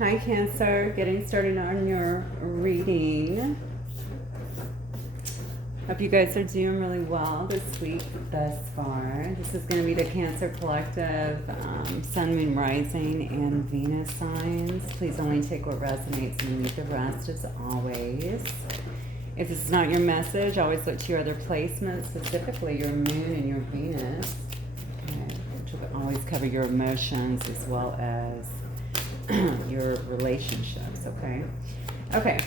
Hi Cancer, getting started on your reading. Hope you guys are doing really well this week thus far. This is going to be the Cancer Collective, Sun, Moon, Rising, and Venus signs. Please only take what resonates and leave the rest as always. If this is not your message, always look to your other placements, specifically your Moon and your Venus, okay, which will always cover your emotions as well as your relationships, okay? Okay,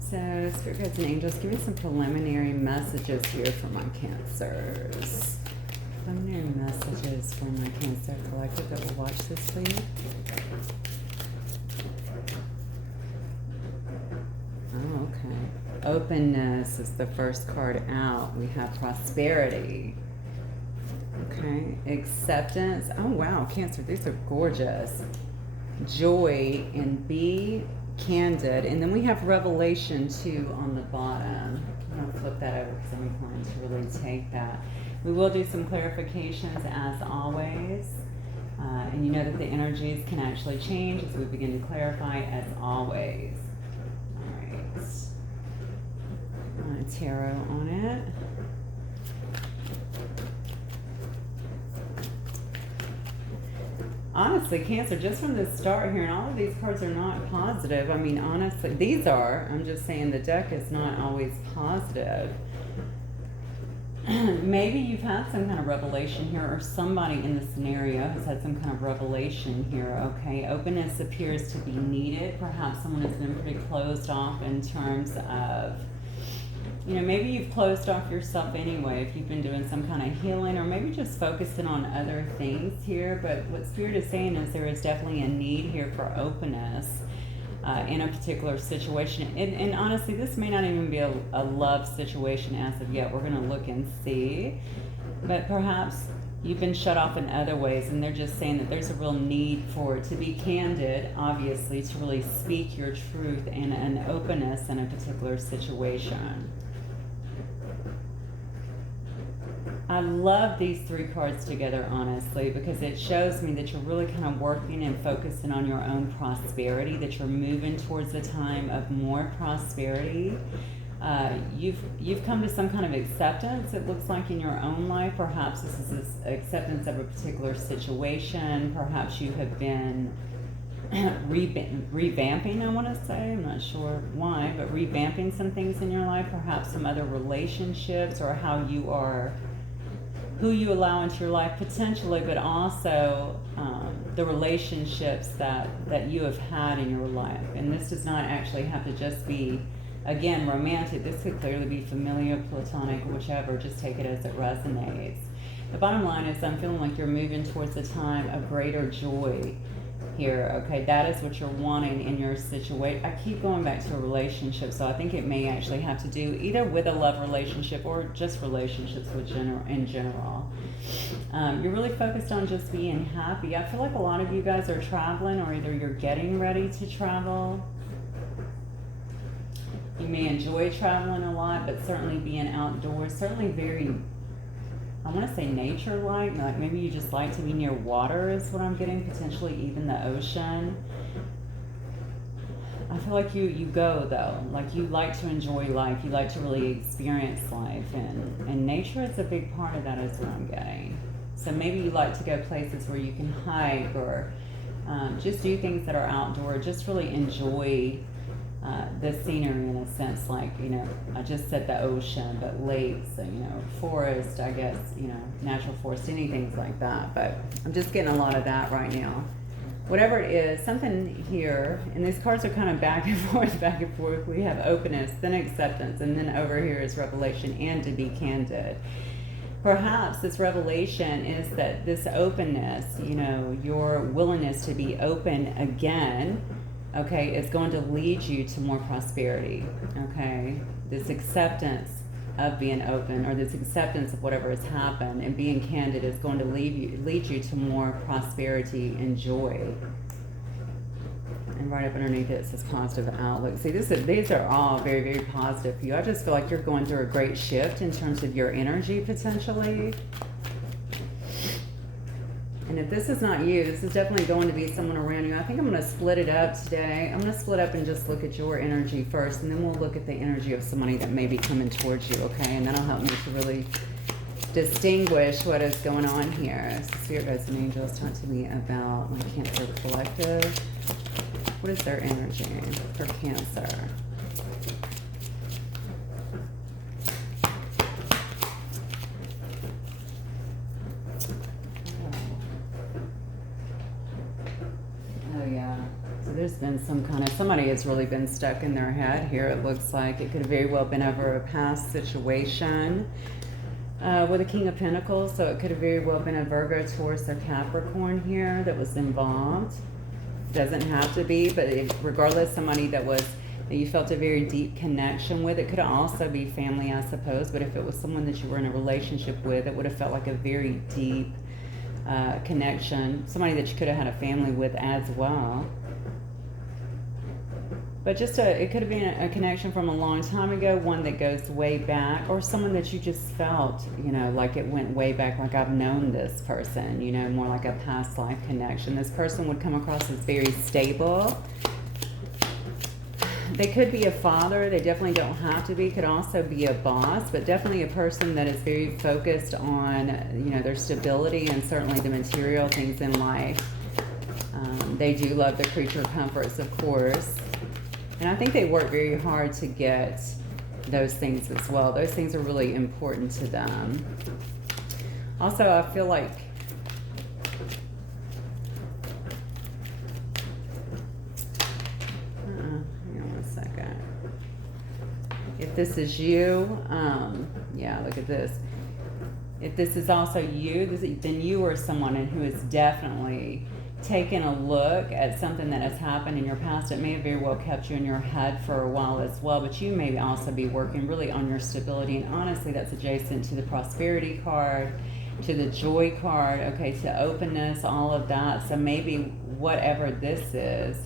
so Spirit Guides and Angels, give me some preliminary messages here for my Cancers. Preliminary messages for my Cancer Collective that will watch this week. Oh, okay. Openness is the first card out. We have prosperity. Okay, acceptance. Oh, wow, Cancer, these are gorgeous. Joy and be candid, and then we have revelation too on the bottom. I'm going to flip that over because I'm inclined to really take that. We will do some clarifications as always, and you know that the energies can actually change as we begin to clarify as always. All right, tarot on it. Honestly, Cancer, just from the start here, and all of these cards are not positive. I mean, honestly, these are. I'm just saying the deck is not always positive. Maybe you've had some kind of revelation here, or somebody in the scenario has had some kind of revelation here, okay? Openness appears to be needed. Perhaps someone has been pretty closed off in terms of, you know, maybe you've closed off yourself anyway if you've been doing some kind of healing, or maybe just focusing on other things here. But what Spirit is saying is there is definitely a need here for openness in a particular situation. And honestly, this may not even be a love situation as of yet. We're going to look and see. But perhaps you've been shut off in other ways, and they're just saying that there's a real need for to be candid, obviously, to really speak your truth and an openness in a particular situation. I love these three cards together, honestly, because it shows me that you're really kind of working and focusing on your own prosperity, that you're moving towards a time of more prosperity. You've come to some kind of acceptance, it looks like, in your own life. Perhaps this is this acceptance of a particular situation. Perhaps you have been revamping, I want to say. I'm not sure why, but revamping some things in your life. Perhaps some other relationships, or how you are, who you allow into your life potentially, but also the relationships that you have had in your life. And this does not actually have to just be, again, romantic. This could clearly be familiar, platonic, whichever. Just take it as it resonates. The bottom line is I'm feeling like you're moving towards a time of greater joy here, okay? That is what you're wanting in your situation. I keep going back to a relationship, so I think it may actually have to do either with a love relationship or just relationships with in general. You're really focused on just being happy. I feel like a lot of you guys are traveling, or either you're getting ready to travel. You may enjoy traveling a lot, but certainly being outdoors, certainly very, I want to say nature-like. Like maybe you just like to be near water is what I'm getting, potentially even the ocean. I feel like you go, though. Like you like to enjoy life. You like to really experience life. And nature is a big part of that is what I'm getting. So maybe you like to go places where you can hike, or just do things that are outdoor. Just really enjoy the scenery in a sense, like, you know, I just said the ocean, but lakes, and, you know, forest, I guess, you know, natural forest, anything like that. But I'm just getting a lot of that right now. Whatever it is, something here, and these cards are kind of back and forth, back and forth. We have openness, then acceptance, and then over here is revelation and to be candid. Perhaps this revelation is that this openness, you know, your willingness to be open again, okay, is going to lead you to more prosperity, okay? This acceptance of being open, or this acceptance of whatever has happened and being candid, is going to lead you to more prosperity and joy. And right up underneath it says positive outlook. See, these are all very, very positive for you. I just feel like you're going through a great shift in terms of your energy potentially. And And if this is not you, this is definitely going to be someone around you. I think I'm going to split it up today. I'm going to split up and just look at your energy first, and then we'll look at the energy of somebody that may be coming towards you, okay? And that'll help me to really distinguish what is going on here. So Spirit Guides and Angels, talk to me about my Cancer Collective. What is their energy for Cancer? There's been some kind of, somebody has really been stuck in their head here. It looks like it could have very well been over a past situation with a King of Pentacles. So it could have very well been a Virgo, Taurus, or Capricorn here that was involved. Doesn't have to be, but regardless, somebody that you felt a very deep connection with. It could also be family, I suppose, but if it was someone that you were in a relationship with, it would have felt like a very deep connection. Somebody that you could have had a family with as well. But just it could have been a connection from a long time ago, one that goes way back, or someone that you just felt, you know, like it went way back, like I've known this person, you know, more like a past life connection. This person would come across as very stable. They could be a father. They definitely don't have to be. Could also be a boss, but definitely a person that is very focused on, you know, their stability and certainly the material things in life. They do love the creature comforts, of course. And I think they work very hard to get those things as well. Those things are really important to them. Also, I feel like hang on one second. If this is you, yeah, look at this. If this is also you, then you are someone who is definitely taken a look at something that has happened in your past. It may have very well kept you in your head for a while as well, but you may also be working really on your stability. And honestly, that's adjacent to the prosperity card, to the joy card, okay, to openness, all of that. So maybe whatever this is,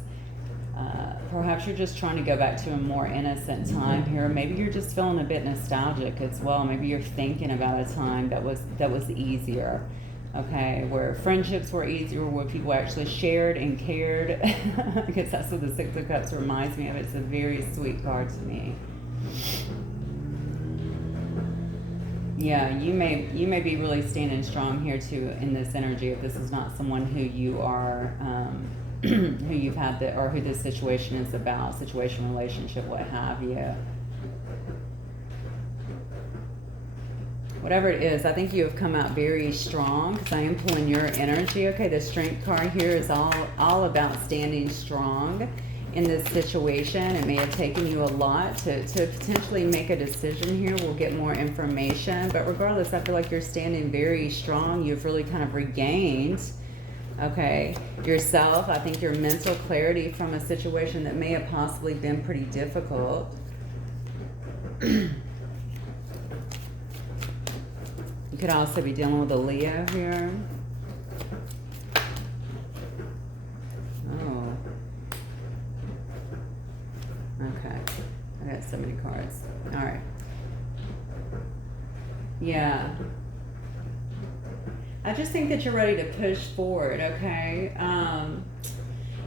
perhaps you're just trying to go back to a more innocent time here. Maybe you're just feeling a bit nostalgic as well. Maybe you're thinking about a time that was easier. Okay, where friendships were easier, where people actually shared and cared. I guess that's what the Six of Cups reminds me of. It's a very sweet card to me. Yeah, you may be really standing strong here too in this energy. If this is not someone who you are, who you've had or who this situation is about, situation, relationship, what have you. Whatever it is, I think you have come out very strong because I am pulling your energy. Okay, the Strength card here is all about standing strong in this situation. It may have taken you a lot to potentially make a decision here. We'll get more information. But regardless, I feel like you're standing very strong. You've really kind of regained, okay, yourself. I think your mental clarity from a situation that may have possibly been pretty difficult. You could also be dealing with a Leo here. Oh. Okay. I got so many cards. All right. Yeah. I just think that you're ready to push forward, okay?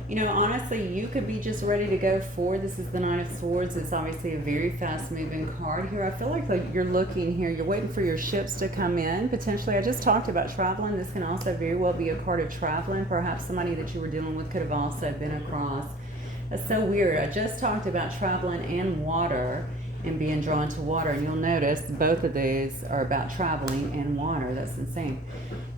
You know, honestly, you could be just ready to go forward. This is the Nine of Swords. It's obviously a very fast-moving card here. I feel like you're looking here. You're waiting for your ships to come in, potentially. I just talked about traveling. This can also very well be a card of traveling. Perhaps somebody that you were dealing with could have also been across. That's so weird. I just talked about traveling and water and being drawn to water. And you'll notice both of these are about traveling and water. That's insane.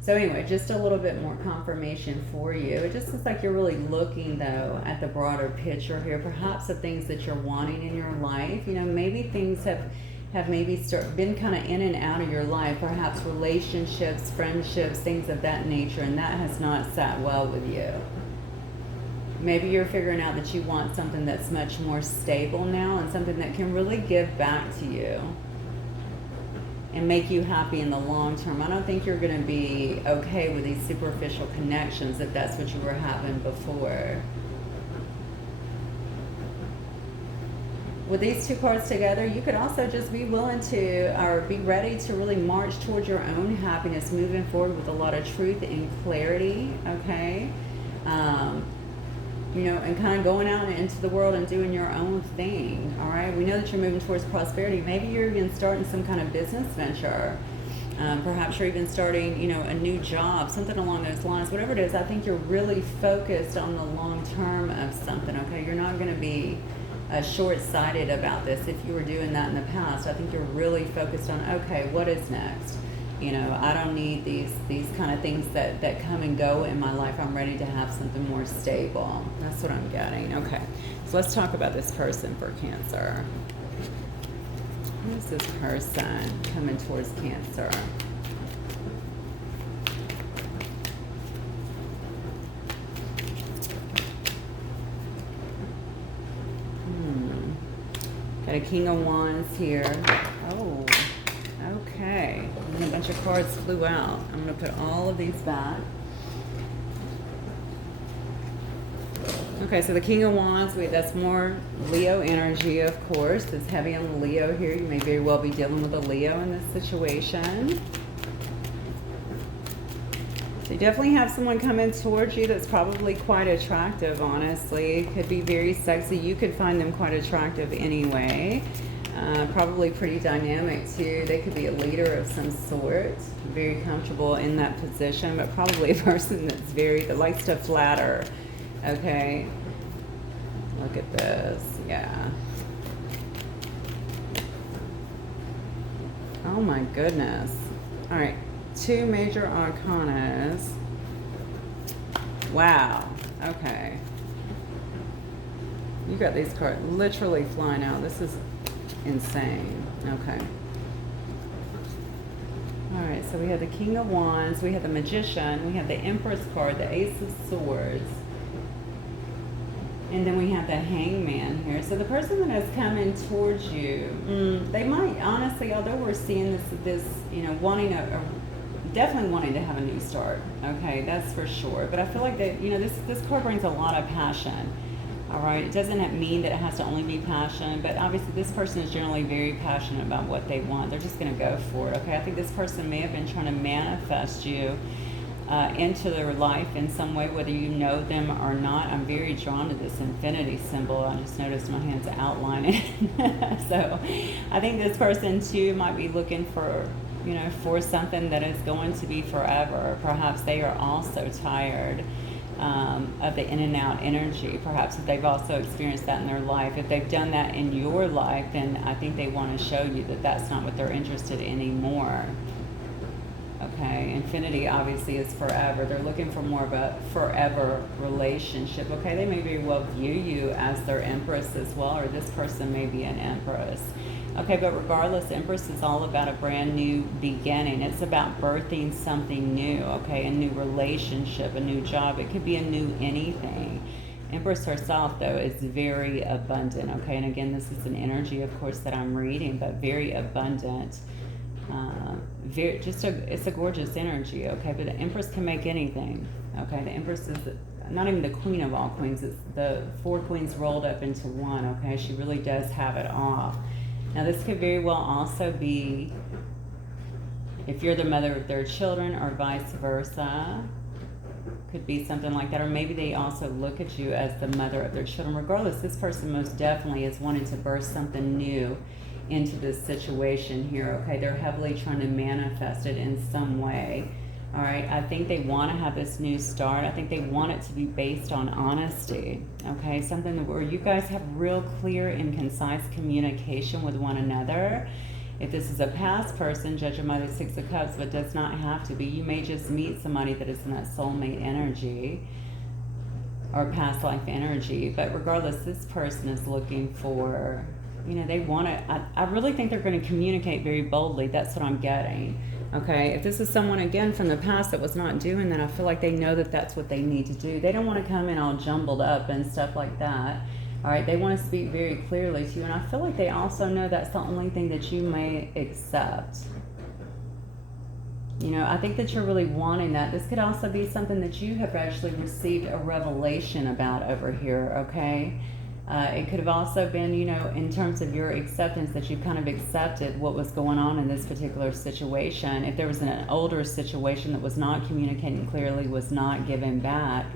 So anyway, just a little bit more confirmation for you. It just looks like you're really looking, though, at the broader picture here. Perhaps the things that you're wanting in your life. You know, maybe things have maybe been kind of in and out of your life. Perhaps relationships, friendships, things of that nature. And that has not sat well with you. Maybe you're figuring out that you want something that's much more stable now and something that can really give back to you and make you happy in the long term. I don't think you're going to be okay with these superficial connections if that's what you were having before. with these two cards together, you could also just be willing to, or be ready to really march towards your own happiness, moving forward with a lot of truth and clarity, okay? You know, and kind of going out into the world and doing your own thing, all right? We know that you're moving towards prosperity. Maybe you're even starting some kind of business venture. Perhaps you're even starting, you know, a new job, something along those lines. Whatever it is, I think you're really focused on the long term of something, okay? You're not going to be short-sighted about this if you were doing that in the past. I think you're really focused on, okay, what is next? You know, I don't need these kind of things that come and go in my life. I'm ready to have something more stable. That's what I'm getting. Okay, so let's talk about this person for Cancer. Who's this person coming towards Cancer? Got a King of Wands here. Oh, okay. And a bunch of cards flew out. I'm going to put all of these back. Okay, so the King of Wands, that's more Leo energy, of course. It's heavy on the Leo here. You may very well be dealing with a Leo in this situation. So you definitely have someone coming towards you that's probably quite attractive, honestly. Could be very sexy. You could find them quite attractive anyway. Probably pretty dynamic too. They could be a leader of some sort. Very comfortable in that position, but probably a person that likes to flatter. Okay. Look at this. Yeah. Oh my goodness. All right. 2 major arcanas. Wow. Okay. You got these cards literally flying out. This is insane. Okay. All right. So we have the King of Wands. We have the Magician. We have the Empress card, the Ace of Swords. And then we have the Hangman here. So the person that is coming towards you, they might, honestly, although we're seeing this, you know, definitely wanting to have a new start. Okay, that's for sure. But I feel like that, you know, this card brings a lot of passion. All right, it doesn't mean that it has to only be passion, but obviously this person is generally very passionate about what they want. They're just going to go for it. Okay, I think this person may have been trying to manifest you into their life in some way, whether you know them or not. I'm very drawn to this infinity symbol. I just noticed my hands outlining it. So I think this person too might be looking for, you know, for something that is going to be forever. Perhaps they are also tired of the in and out energy. Perhaps if they've also experienced that in their life. If they've done that in your life, then I think they want to show you that that's not what they're interested in anymore. Okay, infinity obviously is forever. They're looking for more of a forever relationship. Okay, they may very well view you as their empress as well, or this person may be an empress. Okay, but regardless, Empress is all about a brand new beginning. It's about birthing something new, okay, a new relationship, a new job. It could be a new anything. Empress herself, though, is very abundant, okay? And again, this is an energy, of course, that I'm reading, but very abundant. It's a gorgeous energy, okay? But the Empress can make anything, okay? The Empress is not even the queen of all queens. It's the 4 queens rolled up into one, okay? She really does have it all. Now, this could very well also be if you're the mother of their children or vice versa. Could be something like that. Or maybe they also look at you as the mother of their children. Regardless, this person most definitely is wanting to burst something new into this situation here, okay? They're heavily trying to manifest it in some way. All right, I think they want to have this new start. I think they want it to be based on honesty, okay? Something where you guys have real clear and concise communication with one another. If this is a past person, judge them by the 6 of Cups, but does not have to be. You may just meet somebody that is in that soulmate energy or past life energy. But regardless, this person is looking for, you know, they want to, I really think they're going to communicate very boldly. That's what I'm getting. Okay, if this is someone, again, from the past that was not doing that, I feel like they know that that's what they need to do. They don't want to come in all jumbled up and stuff like that. All right, they want to speak very clearly to you. And I feel like they also know that's the only thing that you may accept. You know, I think that you're really wanting that. This could also be something that you have actually received a revelation about over here, okay? It could have also been, you know, in terms of your acceptance, that you kind of accepted what was going on in this particular situation. If there was an older situation that was not communicating clearly, was not given back,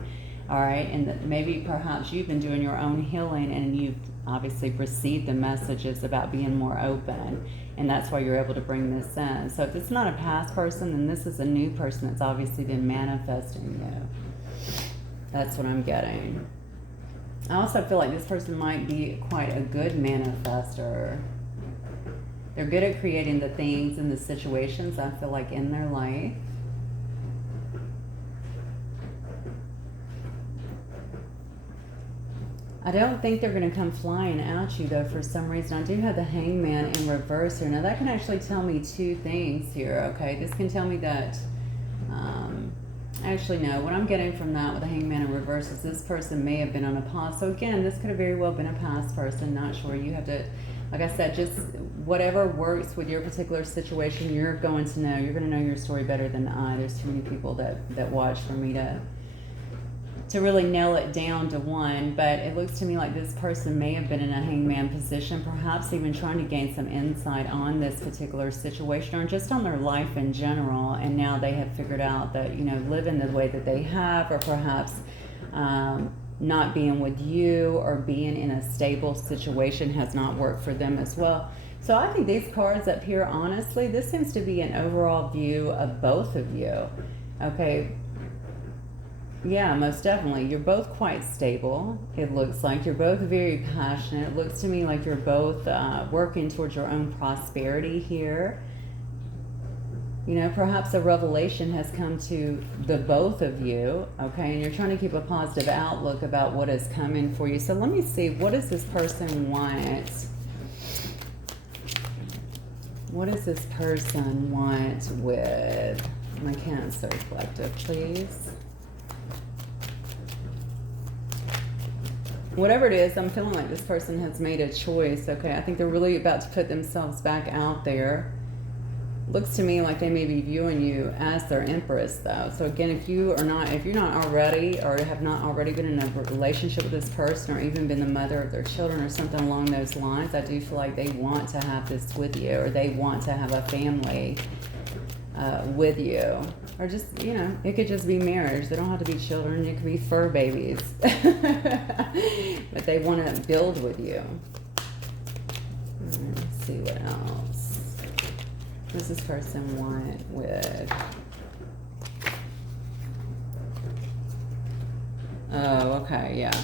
all right, and that maybe perhaps you've been doing your own healing and you've obviously received the messages about being more open, and that's why you're able to bring this in. So if it's not a past person, then this is a new person that's obviously been manifesting you. That's what I'm getting. I also feel like this person might be quite a good manifester. They're good at creating the things and the situations, I feel like, in their life. I don't think they're going to come flying at you, though, for some reason. I do have the Hangman in reverse here. Now, that can actually tell me two things here, okay? This can tell me that, actually, no. What I'm getting from that with the Hangman in reverse is this person may have been on a pause. So, again, this could have very well been a past person. Not sure. You have to, like I said, just whatever works with your particular situation, you're going to know. You're going to know your story better than I. There's too many people that watch for me to really nail it down to one. But it looks to me like this person may have been in a hangman position, perhaps even trying to gain some insight on this particular situation or just on their life in general, and now they have figured out that, you know, living the way that they have, or perhaps not being with you or being in a stable situation has not worked for them as well. So I think these cards up here, honestly, this seems to be an overall view of both of you. Okay. Yeah, most definitely. You're both quite stable. It looks like you're both very passionate. It looks to me like you're both working towards your own prosperity here. You know, perhaps a revelation has come to the both of you, okay? And you're trying to keep a positive outlook about what is coming for you. So let me see, what does this person want? What does this person want with my Cancer Collective, please? Whatever it is, I'm feeling like this person has made a choice, okay? I think they're really about to put themselves back out there. Looks to me like they may be viewing you as their empress, though. So again, if you're not already, or have not already been in a relationship with this person, or even been the mother of their children or something along those lines, I do feel like they want to have this with you, or they want to have a family with you. Or just, you know, it could just be marriage. They don't have to be children. It could be fur babies. But they want to build with you. Let's see what else. What does this person want with... Oh, okay, yeah.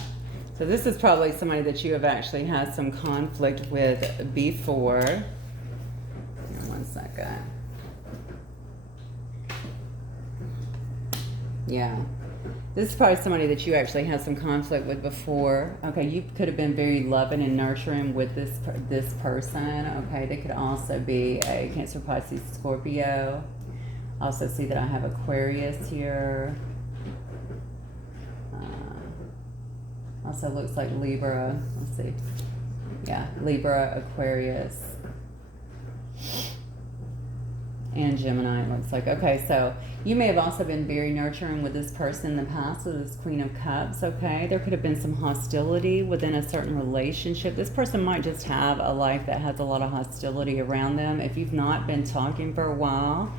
So this is probably somebody that you have actually had some conflict with before. Here, 1 second. Yeah. This is probably somebody that you actually had some conflict with before. Okay, you could have been very loving and nurturing with this person. Okay, they could also be a Cancer, Pisces, Scorpio. Also see that I have Aquarius here. Also looks like Libra. Let's see. Yeah, Libra, Aquarius, and Gemini, it looks like. Okay, so you may have also been very nurturing with this person in the past, with this Queen of Cups, okay? There could have been some hostility within a certain relationship. This person might just have a life that has a lot of hostility around them. If you've not been talking for a while,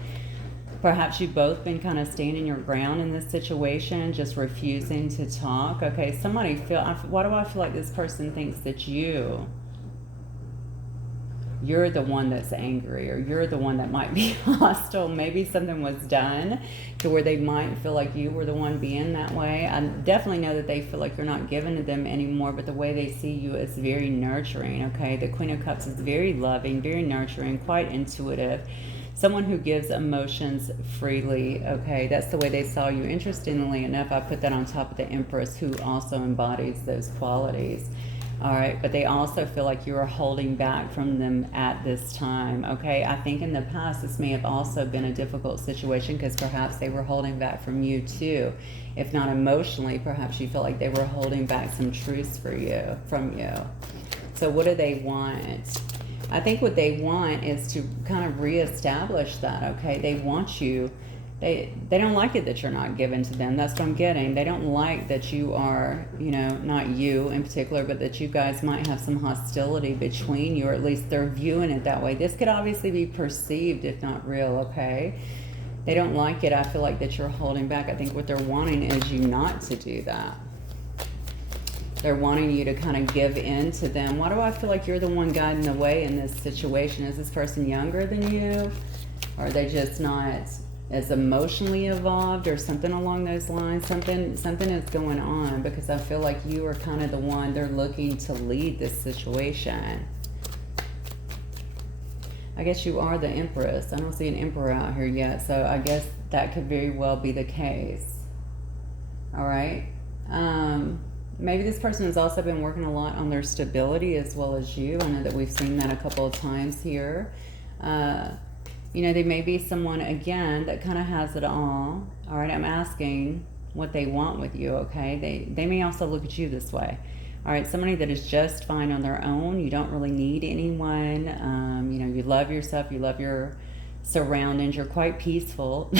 perhaps you've both been kind of standing your ground in this situation, just refusing to talk. Okay, somebody why do I feel like this person thinks that you're the one that's angry, or you're the one that might be hostile? Maybe something was done to where they might feel like you were the one being that way. I definitely know that they feel like you're not given to them anymore, but the way they see you is very nurturing, okay? The Queen of Cups is very loving, very nurturing, quite intuitive. Someone who gives emotions freely, okay? That's the way they saw you. Interestingly enough, I put that on top of the Empress, who also embodies those qualities. All right, but they also feel like you are holding back from them at this time, okay? I think in the past, this may have also been a difficult situation, because perhaps they were holding back from you too. If not emotionally, perhaps you feel like they were holding back some truths from you. So what do they want? I think what they want is to kind of reestablish that, okay? They want you They don't like it that you're not given to them. That's what I'm getting. They don't like that you are, not you in particular, but that you guys might have some hostility between you, or at least they're viewing it that way. This could obviously be perceived, if not real, okay? They don't like it. I feel like that you're holding back. I think what they're wanting is you not to do that. They're wanting you to kind of give in to them. Why do I feel like you're the one guiding the way in this situation? Is this person younger than you? Or are they just not as emotionally evolved or something along those lines? Something is going on, because I feel like you are kind of the one they're looking to lead this situation. I guess you are the Empress. I don't see an Emperor out here yet, so I guess that could very well be the case. All right. Maybe this person has also been working a lot on their stability as well as you. I know that we've seen that a couple of times here. They may be someone, again, that kind of has it all. All right, I'm asking what they want with you, okay? They may also look at you this way. All right, somebody that is just fine on their own. You don't really need anyone. You love yourself. You love your surroundings. You're quite peaceful,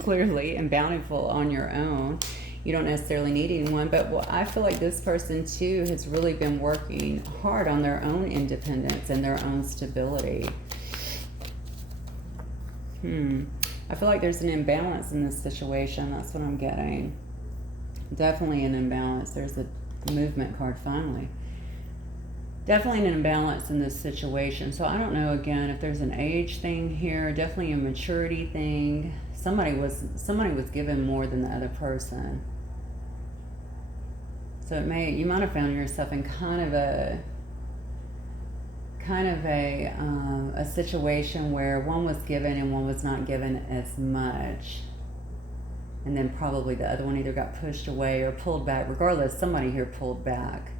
clearly, and bountiful on your own. You don't necessarily need anyone. But I feel like this person, too, has really been working hard on their own independence and their own stability. I feel like there's an imbalance in this situation. That's what I'm getting. Definitely an imbalance. There's a movement card finally. Definitely an imbalance in this situation. So I don't know, again, if there's an age thing here. Definitely a maturity thing. Somebody was given more than the other person. So you might have found yourself in kind of a situation where one was given and one was not given as much, and then probably the other one either got pushed away or pulled back. Regardless, somebody here pulled back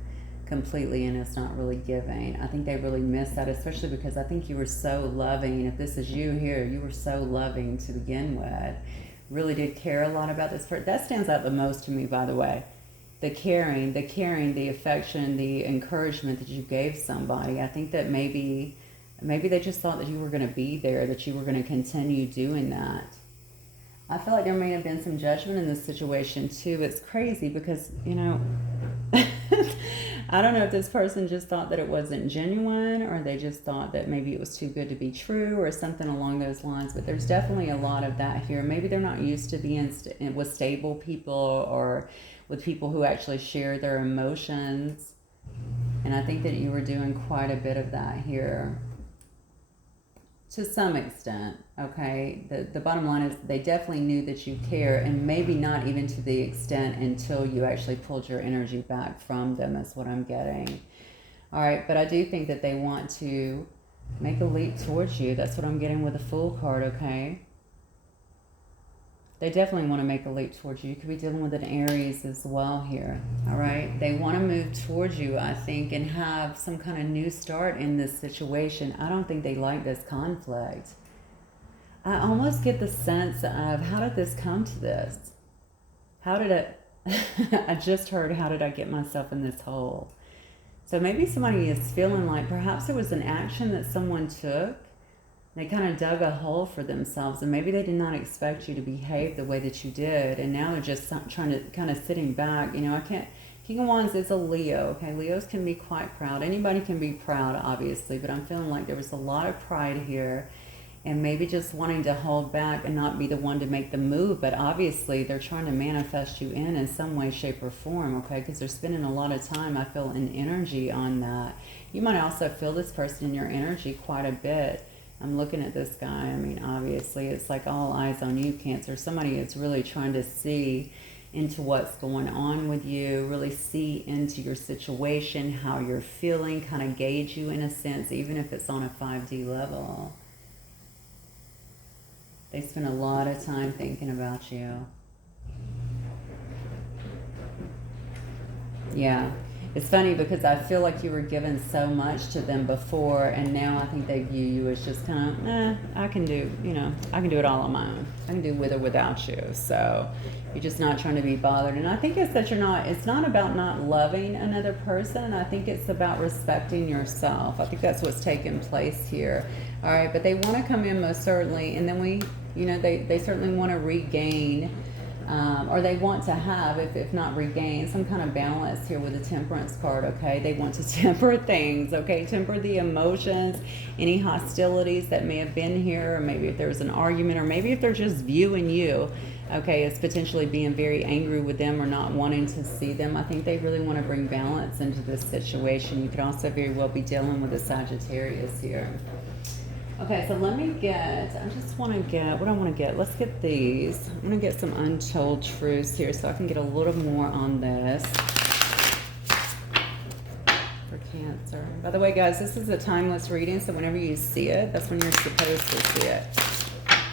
completely and is not really giving. I think they really missed that, especially because I think you were so loving. If this is you here, you were so loving to begin with. Really did care a lot about this person. That stands out the most to me, by the way. The caring, the affection, the encouragement that you gave somebody. I think that maybe they just thought that you were going to be there, that you were going to continue doing that. I feel like there may have been some judgment in this situation too. It's crazy because, I don't know if this person just thought that it wasn't genuine, or they just thought that maybe it was too good to be true or something along those lines. But there's definitely a lot of that here. Maybe they're not used to being with stable people or with people who actually share their emotions. And I think that you were doing quite a bit of that here to some extent, okay? The bottom line is they definitely knew that you care, and maybe not even to the extent until you actually pulled your energy back from them, is what I'm getting. All right, but I do think that they want to make a leap towards you. That's what I'm getting with the Fool card, okay? They definitely want to make a leap towards you. You could be dealing with an Aries as well here, all right? They want to move towards you, I think, and have some kind of new start in this situation. I don't think they like this conflict. I almost get the sense of, how did this come to this? How did it... I just heard, how did I get myself in this hole? So maybe somebody is feeling like perhaps it was an action that someone took. They kind of dug a hole for themselves, and maybe they did not expect you to behave the way that you did, and now they're just trying to kind of sitting back. King of Wands is a Leo, okay? Leos can be quite proud. Anybody can be proud, obviously, but I'm feeling like there was a lot of pride here, and maybe just wanting to hold back and not be the one to make the move, but obviously they're trying to manifest you in some way, shape, or form, okay? Because they're spending a lot of time, I feel, in energy on that. You might also feel this person in your energy quite a bit. I'm looking at this guy. I mean, obviously, it's like all eyes on you, Cancer. Somebody is really trying to see into what's going on with you, really see into your situation, how you're feeling, kind of gauge you in a sense, even if it's on a 5D level. They spend a lot of time thinking about you. Yeah. It's funny because I feel like you were given so much to them before, and now I think they view you as just kind of, I can do it all on my own. I can do with or without you. So you're just not trying to be bothered. And I think it's that it's not about not loving another person. I think it's about respecting yourself. I think that's what's taking place here. All right, but they want to come in most certainly. And then You know, they certainly want to regain, or they want to have, if not regain, some kind of balance here with the Temperance card, okay? They want to temper things, okay? Temper the emotions, any hostilities that may have been here, or maybe if there's an argument, or maybe if they're just viewing you, okay, as potentially being very angry with them or not wanting to see them. I think they really want to bring balance into this situation. You could also very well be dealing with a Sagittarius here. Okay, so let me get, I just want to get, what I want to get, let's get these. I'm going to get some untold truths here so I can get a little more on this for Cancer. By the way, guys, this is a timeless reading, so whenever you see it, that's when you're supposed to see it.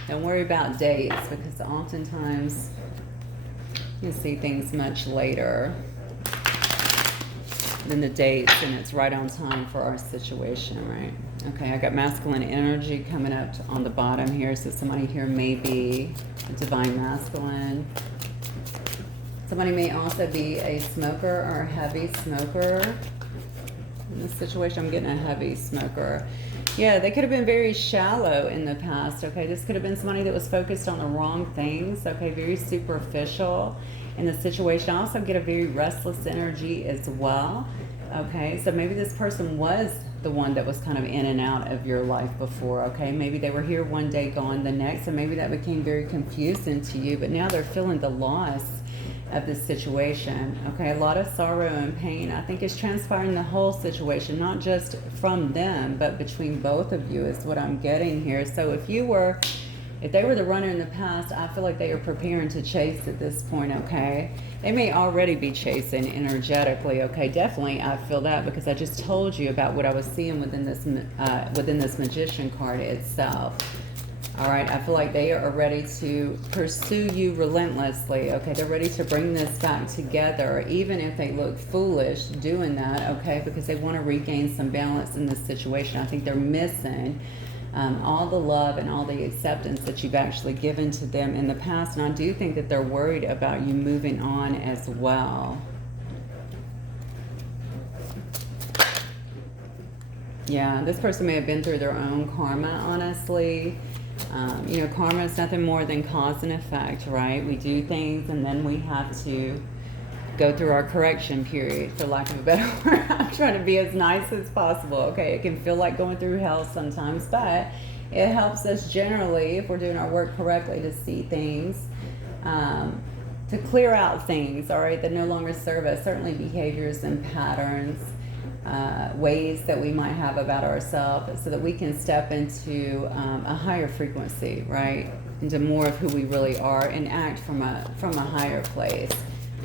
Don't worry about dates, because oftentimes you see things much later than the dates, and it's right on time for our situation, right? Okay, I got masculine energy coming up on the bottom here, so somebody here may be a divine masculine. Somebody may also be a smoker or a heavy smoker. In this situation, I'm getting a heavy smoker. Yeah, they could have been very shallow in the past, okay? This could have been somebody that was focused on the wrong things, okay? Very superficial in the situation. I also get a very restless energy as well, okay? So maybe this person was the one that was kind of in and out of your life before, okay? Maybe they were here one day, gone the next, and maybe that became very confusing to you, but now they're feeling the loss of this situation, okay? A lot of sorrow and pain, I think, is transpiring the whole situation, not just from them, but between both of you is what I'm getting here. So if they were the runner in the past, I feel like they are preparing to chase at this point, okay? They may already be chasing energetically, okay? Definitely, I feel that, because I just told you about what I was seeing within this Magician card itself. All right, I feel like they are ready to pursue you relentlessly, okay? They're ready to bring this back together, even if they look foolish doing that, okay? Because they want to regain some balance in this situation. I think they're missing all the love and all the acceptance that you've actually given to them in the past, and I do think that they're worried about you moving on as well. Yeah, this person may have been through their own karma, honestly. You know, karma is nothing more than cause and effect, right? We do things and then we have to go through our correction period, for lack of a better word. I'm trying to be as nice as possible, okay? It can feel like going through hell sometimes, but it helps us generally, if we're doing our work correctly, to see things, to clear out things, all right, that no longer serve us. Certainly behaviors and patterns, ways that we might have about ourselves, so that we can step into a higher frequency, right? Into more of who we really are, and act from a higher place.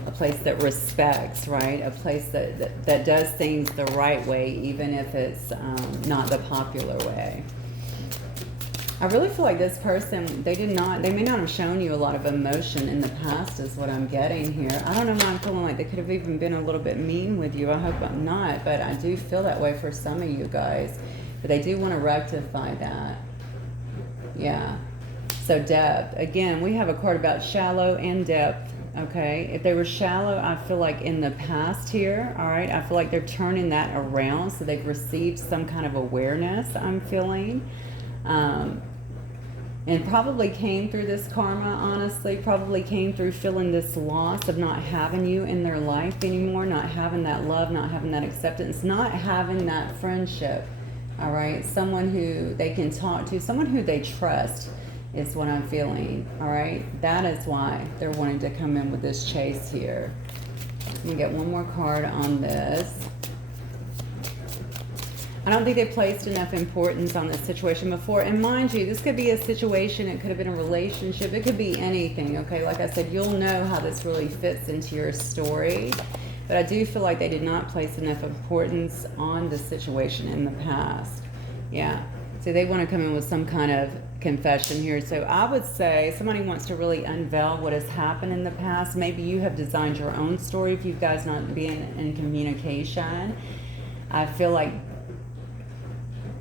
A place that respects, right? A place that does things the right way, even if it's not the popular way. I really feel like this person, they may not have shown you a lot of emotion in the past, is what I'm getting here. I don't know why I'm feeling like they could have even been a little bit mean with you. I hope I'm not, but I do feel that way for some of you guys. But they do want to rectify that. Yeah. So depth. Again, we have a card about shallow and depth. Okay, if they were shallow, I feel like in the past here, all right, I feel like they're turning that around, so they've received some kind of awareness, I'm feeling, and probably came through this karma, honestly, probably came through feeling this loss of not having you in their life anymore, not having that love, not having that acceptance, not having that friendship, all right, someone who they can talk to, someone who they trust, is what I'm feeling, all right? That is why they're wanting to come in with this chase here. Let me get one more card on this. I don't think they placed enough importance on this situation before. And mind you, this could be a situation, it could have been a relationship, it could be anything, okay? Like I said, you'll know how this really fits into your story. But I do feel like they did not place enough importance on the situation in the past. Yeah. So they want to come in with some kind of confession here. So I would say somebody wants to really unveil what has happened in the past. Maybe you have designed your own story if you guys not being in communication. I feel like,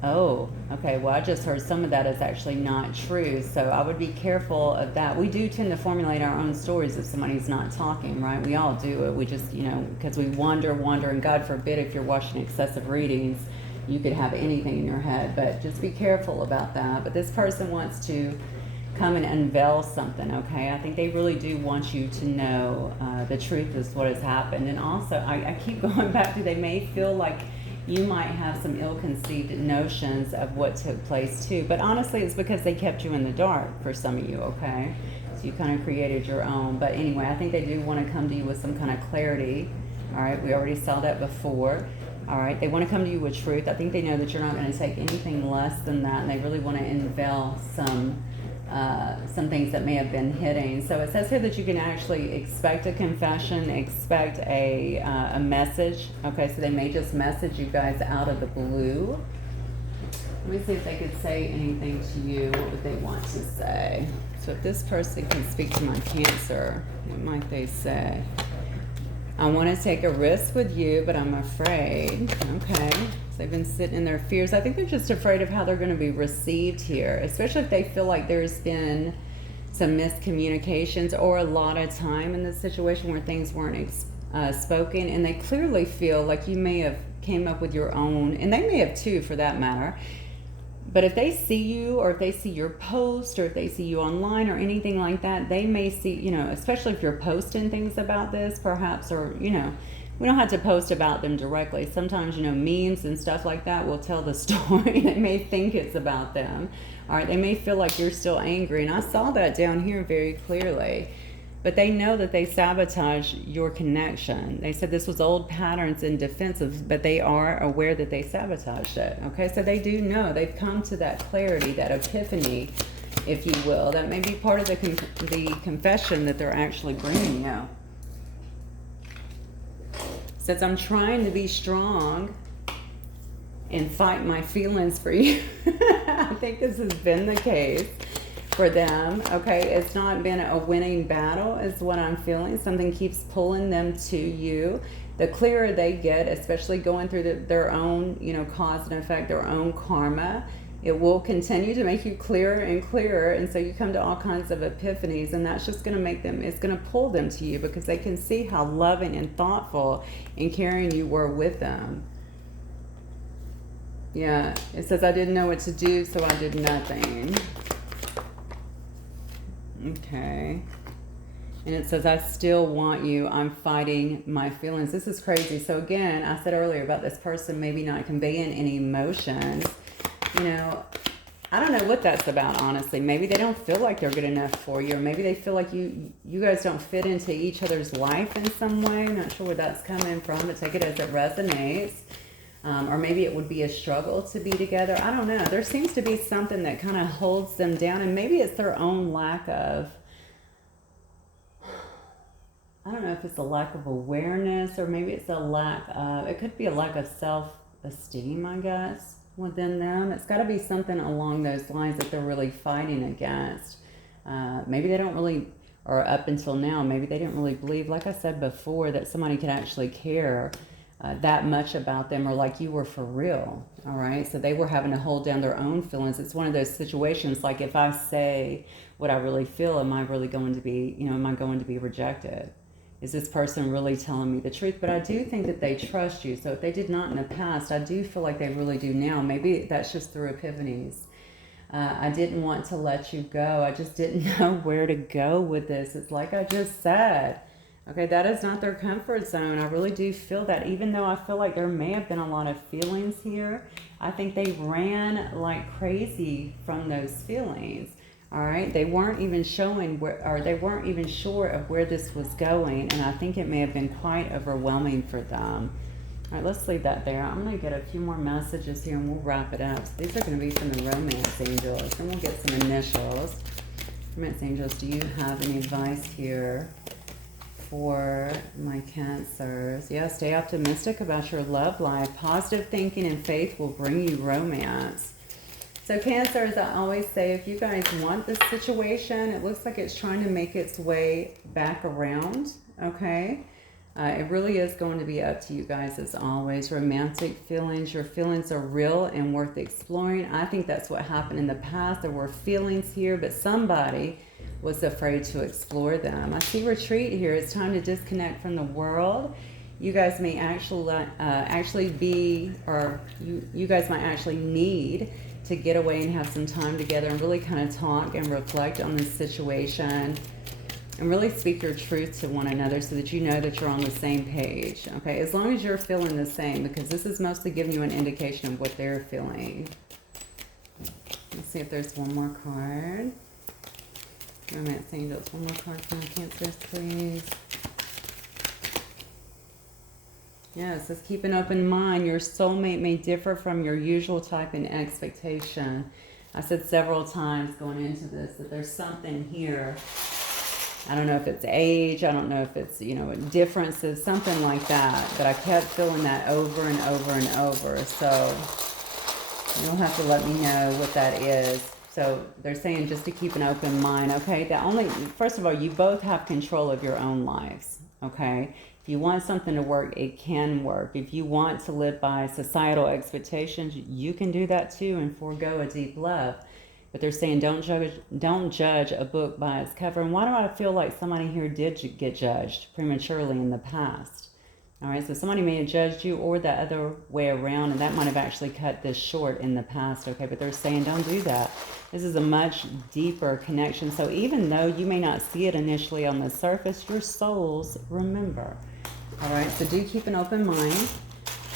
oh, okay, well, I just heard some of that is actually not true. So I would be careful of that. We do tend to formulate our own stories if somebody's not talking, right? We all do it. We just, you know, because we wonder, and God forbid if you're watching excessive readings, you could have anything in your head, but just be careful about that. But this person wants to come and unveil something, okay? I think they really do want you to know the truth is what has happened. And also, I keep going back to, they may feel like you might have some ill-conceived notions of what took place too. But honestly, it's because they kept you in the dark for some of you, okay? So you kind of created your own. But anyway, I think they do want to come to you with some kind of clarity. All right, we already saw that before. All right, they want to come to you with truth. I think they know that you're not going to take anything less than that, and they really want to unveil some things that may have been hidden. So it says here that you can actually expect a confession, expect a message. Okay, so they may just message you guys out of the blue. Let me see if they could say anything to you. What would they want to say? So if this person can speak to my Cancer, what might they say? I want to take a risk with you, but I'm afraid. Okay. So they've been sitting in their fears. I think they're just afraid of how they're going to be received here, especially if they feel like there's been some miscommunications or a lot of time in this situation where things weren't spoken. And they clearly feel like you may have came up with your own, and they may have too for that matter. But if they see you, or if they see your post, or if they see you online or anything like that, they may see, you know, especially if you're posting things about this perhaps, or, you know, we don't have to post about them directly. Sometimes, you know, memes and stuff like that will tell the story. They may think it's about them. All right, they may feel like you're still angry. And I saw that down here very clearly. But they know that they sabotage your connection. They said this was old patterns and defensive, but they are aware that they sabotaged it. Okay, so they do know. They've come to that clarity, that epiphany, if you will. That may be part of the confession that they're actually bringing you. It says, I'm trying to be strong and fight my feelings for you. I think this has been the case for them. Okay, it's not been a winning battle is what I'm feeling. Something keeps pulling them to you. The clearer they get, especially going through their own, you know, cause and effect, their own karma, it will continue to make you clearer and clearer. And so you come to all kinds of epiphanies, and that's just going to make them, it's going to pull them to you because they can see how loving and thoughtful and caring you were with them. Yeah, it says, I didn't know what to do, so I did nothing. Okay. And it says, I still want you. I'm fighting my feelings. This is crazy. So again, I said earlier about this person maybe not conveying any emotions. You know, I don't know what that's about, honestly. Maybe they don't feel like they're good enough for you, or maybe they feel like you guys don't fit into each other's life in some way. I'm not sure where that's coming from, but take it as it resonates. Or maybe it would be a struggle to be together. I don't know. There seems to be something that kind of holds them down, and maybe it's their own lack of, I don't know if it's a lack of awareness, or maybe it's a lack of, it could be a lack of self-esteem, I guess, within them. It's got to be something along those lines that they're really fighting against. Maybe they don't really, or up until now, maybe they didn't really believe, like I said before, that somebody could actually care that much about them, or like you were for real. All right, so they were having to hold down their own feelings. It's one of those situations like, if I say what I really feel, am I really going to be, you know, am I going to be rejected? Is this person really telling me the truth? But I do think that they trust you. So if they did not in the past, I do feel like they really do now. Maybe that's just through epiphanies. I didn't want to let you go. I just didn't know where to go with this. It's like I just said. Okay, that is not their comfort zone. I really do feel that. Even though I feel like there may have been a lot of feelings here, I think they ran like crazy from those feelings. All right, they weren't even showing where, or they weren't even sure of where this was going, and I think it may have been quite overwhelming for them. All right, let's leave that there. I'm going to get a few more messages here, and we'll wrap it up. So these are going to be from the romance angels, and we'll get some initials. Romance angels, do you have any advice here for my Cancers? Yeah, stay optimistic about your love life. Positive thinking and faith will bring you romance. So Cancer, as I always say, if you guys want this situation, it looks like it's trying to make its way back around, okay? It really is going to be up to you guys as always. Romantic feelings, your feelings are real and worth exploring. I think that's what happened in the past. There were feelings here, but somebody was afraid to explore them. I see retreat here. It's time to disconnect from the world. You guys may actually be, or you guys might actually need to get away and have some time together and really kind of talk and reflect on this situation and really speak your truth to one another so that you know that you're on the same page, okay? As long as you're feeling the same, because this is mostly giving you an indication of what they're feeling. Let's see if there's one more card. Romance angels, one more card for my Cancers, please. Yes, let's keep an open mind. Your soulmate may differ from your usual type in expectation. I said several times going into this that there's something here. I don't know if it's age. I don't know if it's, you know, differences, something like that. But I kept feeling that over and over and over. So you'll have to let me know what that is. So they're saying just to keep an open mind, okay? That only, first of all, you both have control of your own lives, okay? If you want something to work, it can work. If you want to live by societal expectations, you can do that too and forego a deep love. But they're saying don't judge a book by its cover. And why do I feel like somebody here did get judged prematurely in the past? All right, so somebody may have judged you or the other way around, and that might have actually cut this short in the past, okay? But they're saying don't do that. This is a much deeper connection. So even though you may not see it initially on the surface, your souls remember. All right, so do keep an open mind.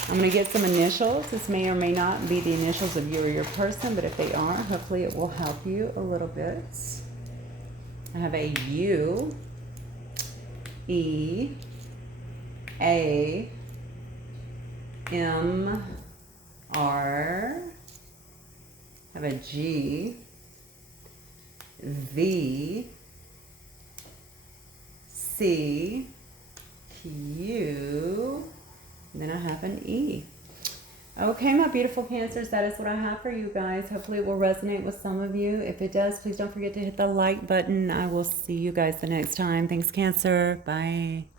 I'm going to get some initials. This may or may not be the initials of you or your person, but if they are, hopefully it will help you a little bit. I have a U, E, A, M, R, I have a G, V, C, Q, and then I have an E. Okay, my beautiful Cancers, that is what I have for you guys. Hopefully it will resonate with some of you. If it does, please don't forget to hit the like button. I will see you guys the next time. Thanks, Cancer. Bye.